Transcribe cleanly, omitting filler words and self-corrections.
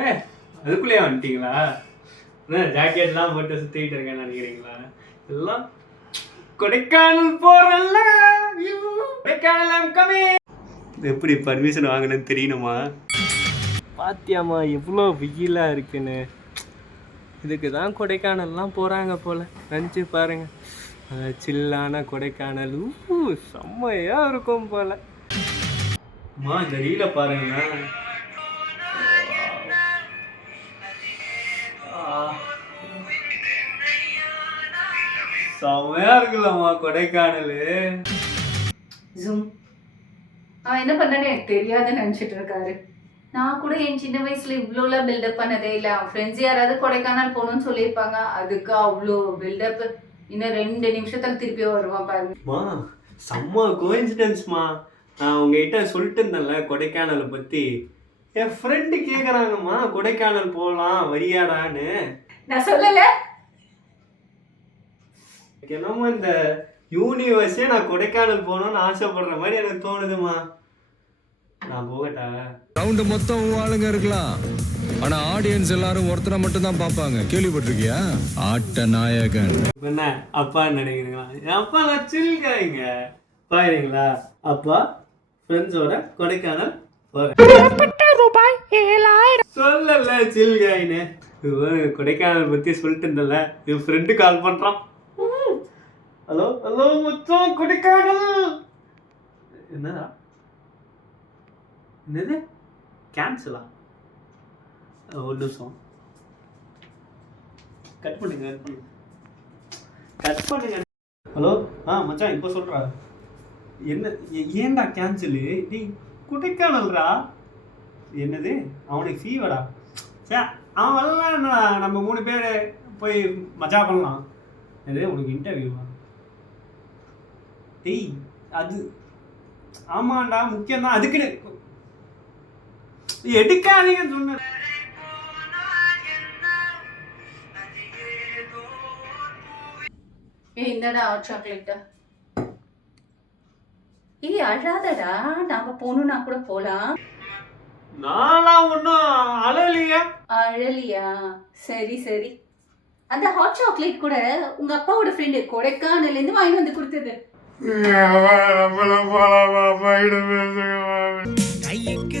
ஏ அதுக்குள்ளேயே வந்துட்டீங்களா? ஜாக்கெட்லாம் போட்டு சுற்றிக்கிட்டு இருக்கேன்னு நினைக்கிறீங்களா? எல்லாம் கொடைக்கானல் போறல்ல, கொடைக்கானல் ஐம் கமிங். எப்படி பர்மிஷன் வாங்கினேன்னு தெரியணுமா? பாத்தியாமா எவ்வளோ வெயிலாக இருக்குன்னு. இதுக்கு தான் கொடைக்கானல்லாம் போகிறாங்க போல். நினச்சி பாருங்க, சில்லான கொடைக்கானல் செம்மையாக இருக்கும் போல். அம்மா இந்த ரீலை பாருங்களேன். செம்மையா இருக்குல்லம்மா கொடைக்கானல். ஜூம் அவன் என்ன பண்ணான்னு எனக்கு தெரியாதுன்னு நினச்சிட்டு இருக்காரு. நான் கூட என் சின்ன வயசுல இவ்வளோலாம் பில்டப் பண்ணதே இல்லை. அவன் ஃப்ரெண்ட்ஸ் யாராவது கொடைக்கானல் போகணும்னு சொல்லியிருப்பாங்க, அதுக்கு அவ்வளோ பில்டப். இன்னும் 2 நிமிஷத்துல திருப்பி வருவான் பாருங்கம்மா. செம்ம கோயின்சிடென்ஸ்மா. நான் உங்ககிட்ட சொல்லிட்டு இருந்தேன்ல கொடைக்கானலை பற்றி. என் ஃப்ரெண்டு கேட்குறாங்கம்மா கொடைக்கானல் போகலாம் வரியாடான்னு. நான் சொல்லலை. என்னமோ இந்த யூனிவர்ஸே நான் கொடைக்கானல் போகணும்னு ஆசைப்படுற மாதிரி எனக்கு தோணுதுமா. நான் போகட்டா? ரவுண்டு மொத்தம் ஆளுங்க இருக்கலாம், ஆனா ஆடியன்ஸ் எல்லாரும் ஒருத்தரை மட்டும் தான் பார்ப்பாங்க. கேள்விப்பட்டிருக்கியா? ஆட்ட நாயகன். என்ன அப்பா நினைக்கிறீங்களா? என் அப்பா நான் சில்காய்ங்க பாருங்களா. அப்பா ஃப்ரெண்ட்ஸோட கொடைக்கானல் ரூபாய் 7000 சொல்லல சில்காயின்னு. கொடைக்கானல் பற்றி சொல்லிட்டு இருந்தல, என் ஃப்ரெண்டு கால் பண்ணுறான். ஹலோ ஹலோ மொத்தம் கொடைக்கானல். என்னடா என்னது கேன்சலா? ஒரு நிமிஷம் கட் பண்ணுங்க கட் பண்ணுங்க. ஹலோ மச்சான் இப்போ சொல்கிறா. என்ன ஏன்டா கேன்சலு? டேய் கொடைக்கானல்ரா. என்னது அவனுக்கு ஃபீவரா? சே அவன் வரலாம். என்னடா நம்ம 3 பேர் போய் மஜா பண்ணலாம். எது உனக்கு இன்டர்வியூவா? டேய் அது ஆமாண்டா முக்கியம்தான், அதுக்குன்னு எடுக்காதீங்கன்னு சொன்ன. என்னடா சாக்லேட்டா? அழாதடா, நாம போகணும்னா கூட போலாம். நானா ஒன்றும் அழலியா? அழலியா? சரி சரி. அந்த ஹாட் சாக்லேட் கூட உங்க அப்பாவோட ஃப்ரெண்டு கொடைக்கானல்ல இருந்து வாங்கி வந்து கொடுத்தது. கைக்கு